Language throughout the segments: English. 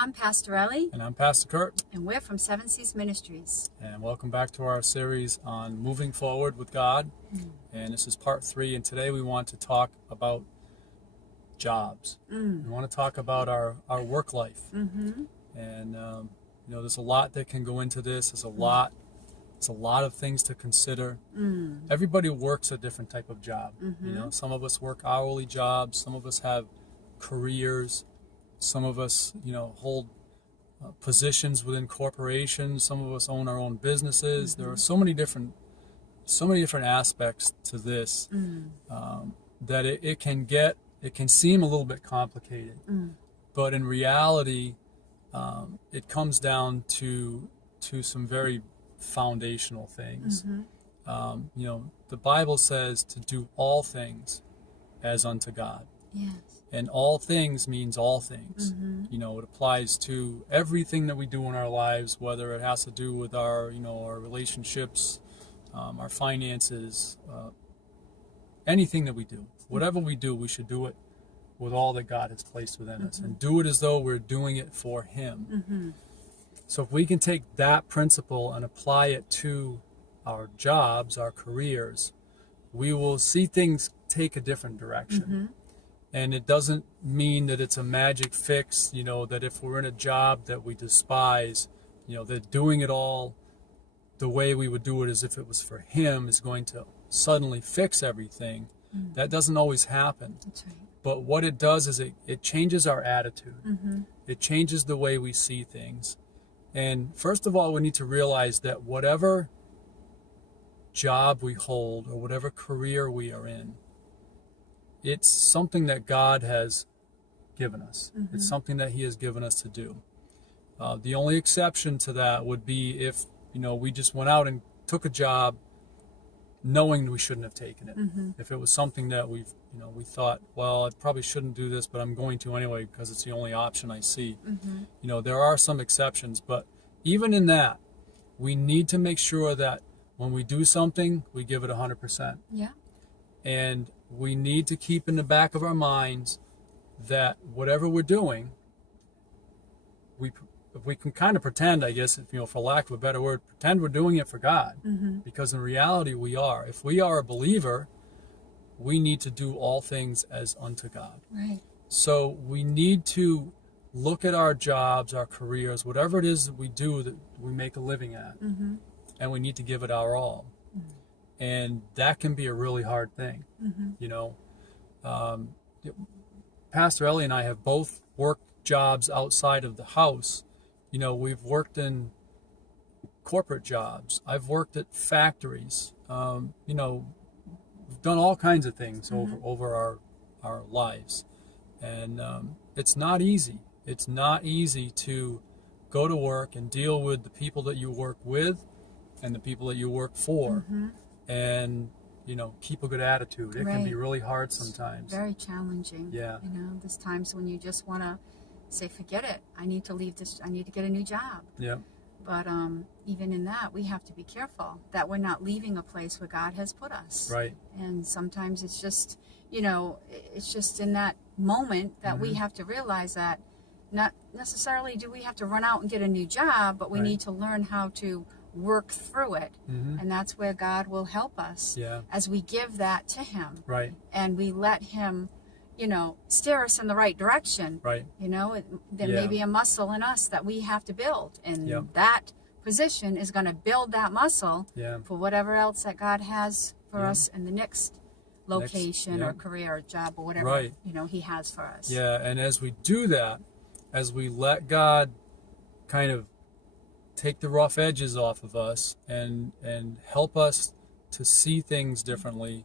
I'm Pastor Ellie. And I'm Pastor Curt. And we're from Seven Seas Ministries. And welcome back to our series on moving forward with God. And this is part 3. And today we want to talk about jobs. We want to talk about our work life. And, there's a lot that can go into this. There's a lot of things to consider. Everybody works a different type of job. Some of us work hourly jobs. Some of us have careers. Some of us, hold positions within corporations. Some of us own our own businesses. There are so many different aspects to this that it can seem a little bit complicated. But in reality, it comes down to some very foundational things. The Bible says to do all things as unto God. Yes. And all things means all things. It applies to everything that we do in our lives, whether it has to do with our relationships, our finances, anything that we do. Whatever we do, we should do it with all that God has placed within us, and do it as though we're doing it for Him. So if we can take that principle and apply it to our jobs, our careers, we will see things take a different direction. And it doesn't mean that it's a magic fix, that if we're in a job that we despise, that doing it all the way we would do it as if it was for Him is going to suddenly fix everything. That doesn't always happen. That's right. But what it does is it changes our attitude. It changes the way we see things. And first of all, we need to realize that whatever job we hold or whatever career we are in, it's something that God has given us. It's something that He has given us to do. The only exception to that would be if, we just went out and took a job knowing we shouldn't have taken it. If it was something that we thought, well, I probably shouldn't do this, but I'm going to anyway because it's the only option I see. There are some exceptions, but even in that, we need to make sure that when we do something, we give it 100%. Yeah. And we need to keep in the back of our minds that whatever we're doing, we can kind of pretend, I guess, for lack of a better word, pretend we're doing it for God. Because in reality, we are. If we are a believer, we need to do all things as unto God. Right. So we need to look at our jobs, our careers, whatever it is that we do that we make a living at, and we need to give it our all. And that can be a really hard thing. Pastor Ellie and I have both worked jobs outside of the house. We've worked in corporate jobs. I've worked at factories. We've done all kinds of things over our lives. And it's not easy. It's not easy to go to work and deal with the people that you work with and the people that you work for. And, keep a good attitude. It can be really hard sometimes. Very challenging. Yeah. There's times when you just want to say, forget it. I need to leave this. I need to get a new job. Yeah. But even in that, we have to be careful that we're not leaving a place where God has put us. Right. And sometimes it's just, it's just in that moment that we have to realize that not necessarily do we have to run out and get a new job, but we need to learn how to work through it. And that's where God will help us as we give that to Him. Right. And we let Him, steer us in the right direction. Right. There may be a muscle in us that we have to build. And that position is going to build that muscle for whatever else that God has for us in the next location or career or job or whatever, He has for us. Yeah. And as we do that, as we let God kind of take the rough edges off of us and help us to see things differently,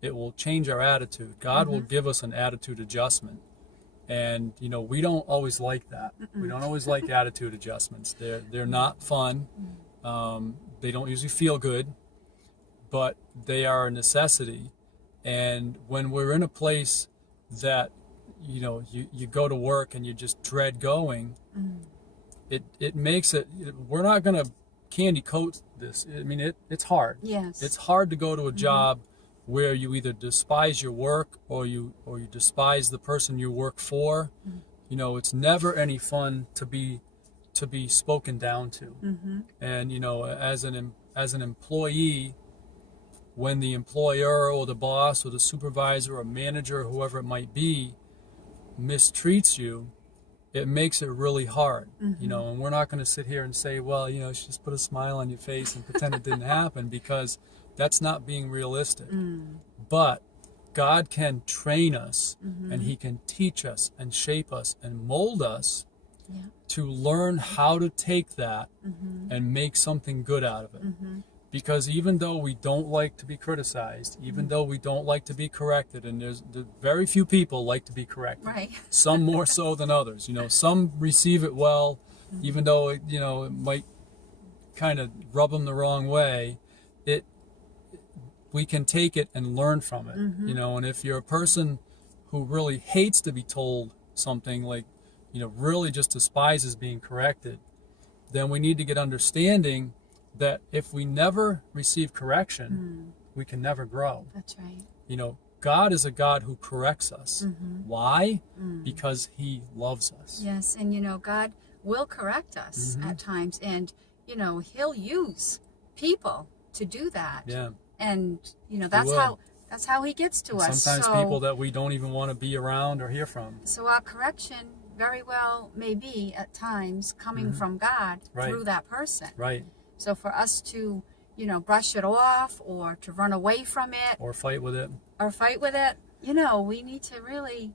it will change our attitude. God will give us an attitude adjustment. And, we don't always like that. We don't always like attitude adjustments. They're not fun. They don't usually feel good, but they are a necessity. And when we're in a place that, you go to work and you just dread going, it makes it, we're not going to candy coat this. I mean, it's hard. Yes. It's hard to go to a job where you either despise your work or you despise the person you work for. you know, it's never any fun to be spoken down to. And you know, as an employee, when the employer or the boss or the supervisor or manager, whoever it might be, mistreats you, it makes it really hard. You know, and we're not going to sit here and say, well, you know, just put a smile on your face and pretend it didn't happen, because that's not being realistic. But God can train us, and he can teach us and shape us and mold us to learn how to take that and make something good out of it. Because even though we don't like to be criticized, even though we don't like to be corrected, and there's very few people like to be corrected, Right. some more so than others. You know, some receive it well, even though it, you know, it might kind of rub them the wrong way. We can take it and learn from it. You know, and if you're a person who really hates to be told something, like, you know, really just despises being corrected, then we need to get understanding that if we never receive correction, we can never grow. That's right. You know, God is a God who corrects us. Why? Because he loves us. Yes, and you know, God will correct us at times, and you know, he'll use people to do that. Yeah. And you know, that's how he gets to us. Sometimes so, people that we don't even want to be around or hear from. So our correction very well may be at times coming from God through that person. Right. So for us to, you know, brush it off or to run away from it or fight with it, you know, we need to really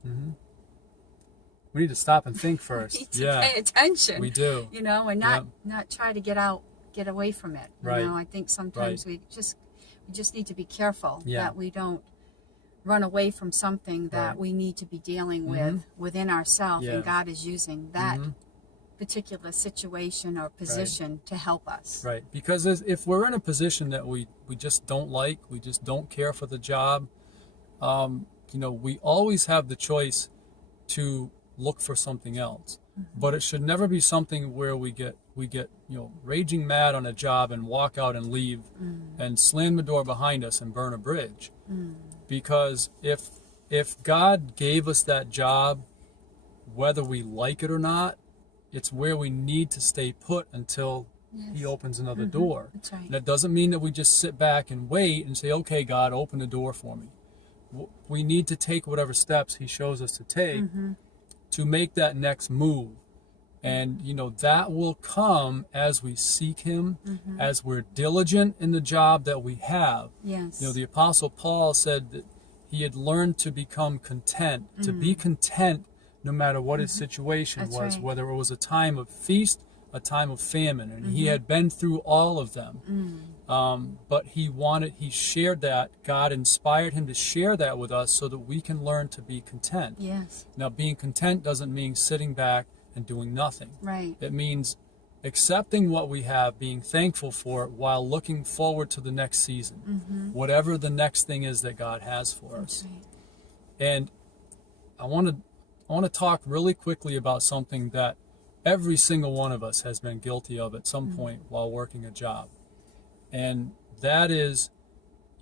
we need to stop and think first. we need to pay attention. We do. You know, and not try to get away from it. You know, I think sometimes we just need to be careful that we don't run away from something that we need to be dealing with within ourselves, and God is using that particular situation or position to help us. Right, because if we're in a position that we just don't like, we just don't care for the job, you know, we always have the choice to look for something else. But it should never be something where we get you know, raging mad on a job and walk out and leave and slam the door behind us and burn a bridge. Because if God gave us that job, whether we like it or not, it's where we need to stay put until he opens another door. That's right. And it doesn't mean that we just sit back and wait and say, okay, God, open the door for me. We need to take whatever steps he shows us to take to make that next move. And, you know, that will come as we seek him, as we're diligent in the job that we have. Yes. You know, the Apostle Paul said that he had learned to become content, to be content no matter what his situation That's was, right. whether it was a time of feast, a time of famine. And he had been through all of them. But he shared that. God inspired him to share that with us so that we can learn to be content. Yes. Now, being content doesn't mean sitting back and doing nothing. Right. It means accepting what we have, being thankful for it, while looking forward to the next season, whatever the next thing is that God has for us. Right. And I want to talk really quickly about something that every single one of us has been guilty of at some point while working a job. And that is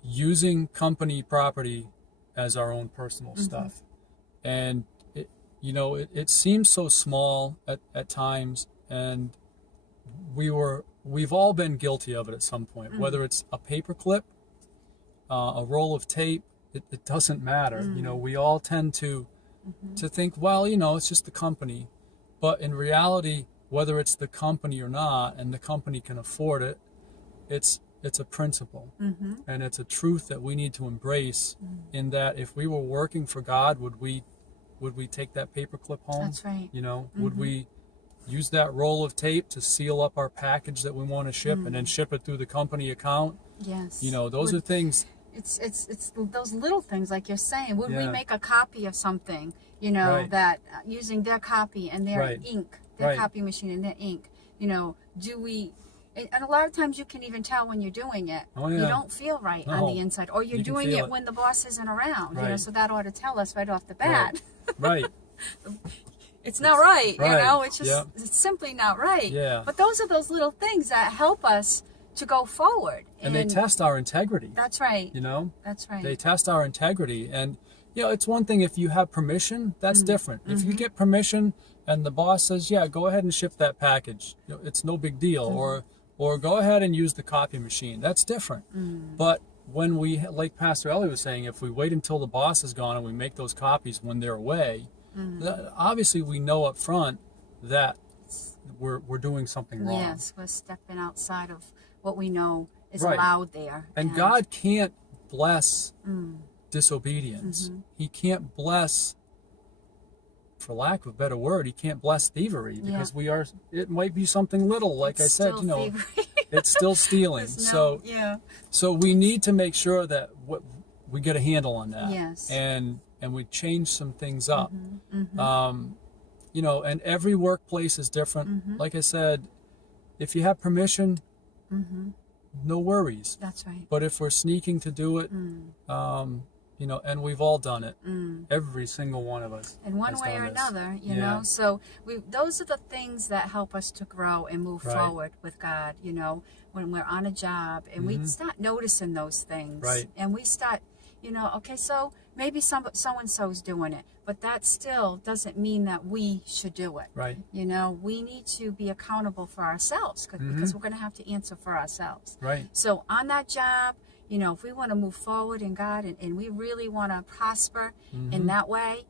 using company property as our own personal stuff. And it seems so small at times, and we've all been guilty of it at some point, whether it's a paper clip, a roll of tape, it doesn't matter. You know, we all tend to think, well, you know, it's just the company. But in reality, whether it's the company or not, and the company can afford it, it's a principle, and it's a truth that we need to embrace. In that, if we were working for God, would we take that paper clip home? That's right. You know, would we use that roll of tape to seal up our package that we want to ship and then ship it through the company account? Yes. You know, those are things. It's those little things, like you're saying. Would we Yeah. make a copy of something, you know, Right. that using their copy and their Right. ink, their Right. copy machine and their ink, you know, do we, and a lot of times you can even tell when you're doing it. Oh, You yeah. don't feel right on No. the inside, or you're You can doing feel it it. when the boss isn't around, you know, Right. so that ought to tell us right off the bat. Right. It's not right, you Right. know, it's just, Yeah. it's simply not right. Yeah. But those are those little things that help us to go forward. And they test our integrity. That's right. You know, That's right. they test our integrity. And, you know, it's one thing if you have permission, that's different. If you get permission and the boss says, yeah, go ahead and ship that package. It's no big deal. Or go ahead and use the copy machine. That's different. But when we, like Pastor Ellie was saying, if we wait until the boss is gone and we make those copies when they're away, obviously we know up front that we're doing something wrong. Yes, we're stepping outside of what we know is Right. allowed there. And God can't bless disobedience. He can't bless, for lack of a better word, he can't bless thievery, because it might be something little, like I said, thievery. it's still stealing. So we need to make sure that we get a handle on that. Yes. And we change some things up. And every workplace is different. Like I said, if you have permission, no worries. That's right. But if we're sneaking to do it, and we've all done it, every single one of us. In one way or another, you know. So those are the things that help us to grow and move forward with God, when we're on a job and we start noticing those things. Right. And we start, okay, so maybe so-and-so's doing it, but that still doesn't mean that we should do it. Right. We need to be accountable for ourselves because we're going to have to answer for ourselves. Right. So on that job, if we want to move forward in God and we really want to prosper in that way,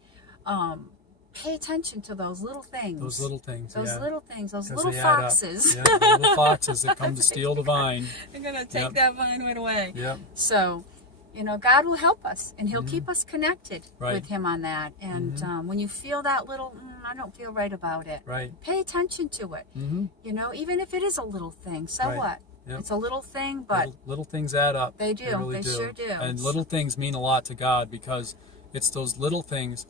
pay attention to those little things. Those little things. Those little things. Those little they add up. foxes. Yeah, the little foxes that come to steal the vine. They're going to take that vine right away. Yep. So, God will help us, and He'll keep us connected with Him on that. And when you feel that little, I don't feel right about it, pay attention to it. Even if it is a little thing, so what? Yep. It's a little thing, but little things add up. They do. They really do. Sure do. And little things mean a lot to God, because it's those little things.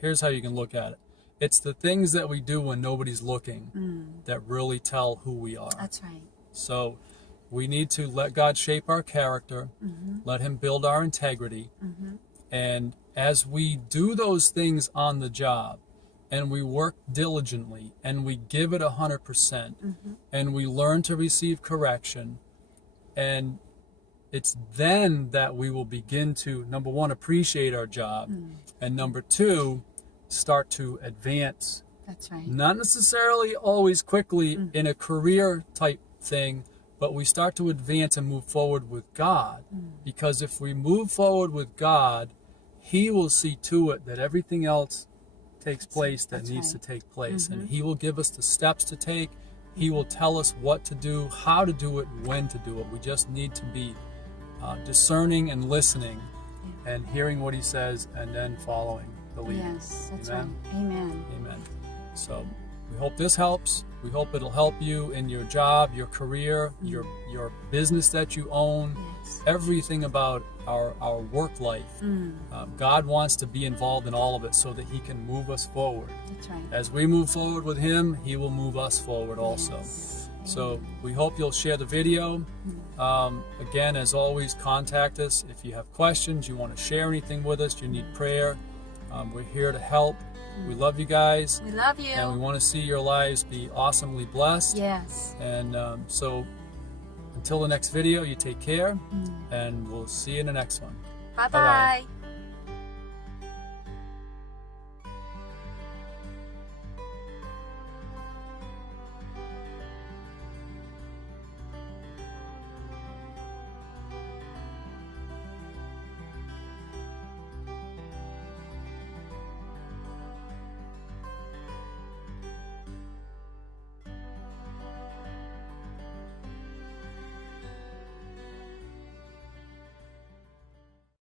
Here's how you can look at it. It's the things that we do when nobody's looking that really tell who we are. That's right. So we need to let God shape our character, let Him build our integrity, and as we do those things on the job, and we work diligently, and we give it 100%, and we learn to receive correction, and it's then that we will begin to, number one, appreciate our job, and number two, start to advance. That's right. Not necessarily always quickly in a career type thing, but we start to advance and move forward with God, because if we move forward with God, He will see to it that everything else takes place that needs to take place, and He will give us the steps to take. He will tell us what to do, how to do it, when to do it. We just need to be discerning and listening and hearing what He says, and then following the lead. Yes, that's Amen? right. Amen. Amen. So we hope this helps. We hope it'll help you in your job, your career, your business that you own, everything about our work life. God wants to be involved in all of it so that He can move us forward. That's right. As we move forward with Him, He will move us forward also. Yes. So we hope you'll share the video. Again, as always, contact us if you have questions, you want to share anything with us, you need prayer. We're here to help. We love you guys. We love you. And we want to see your lives be awesomely blessed. Yes. And so until the next video, you take care, and we'll see you in the next one. Bye-bye.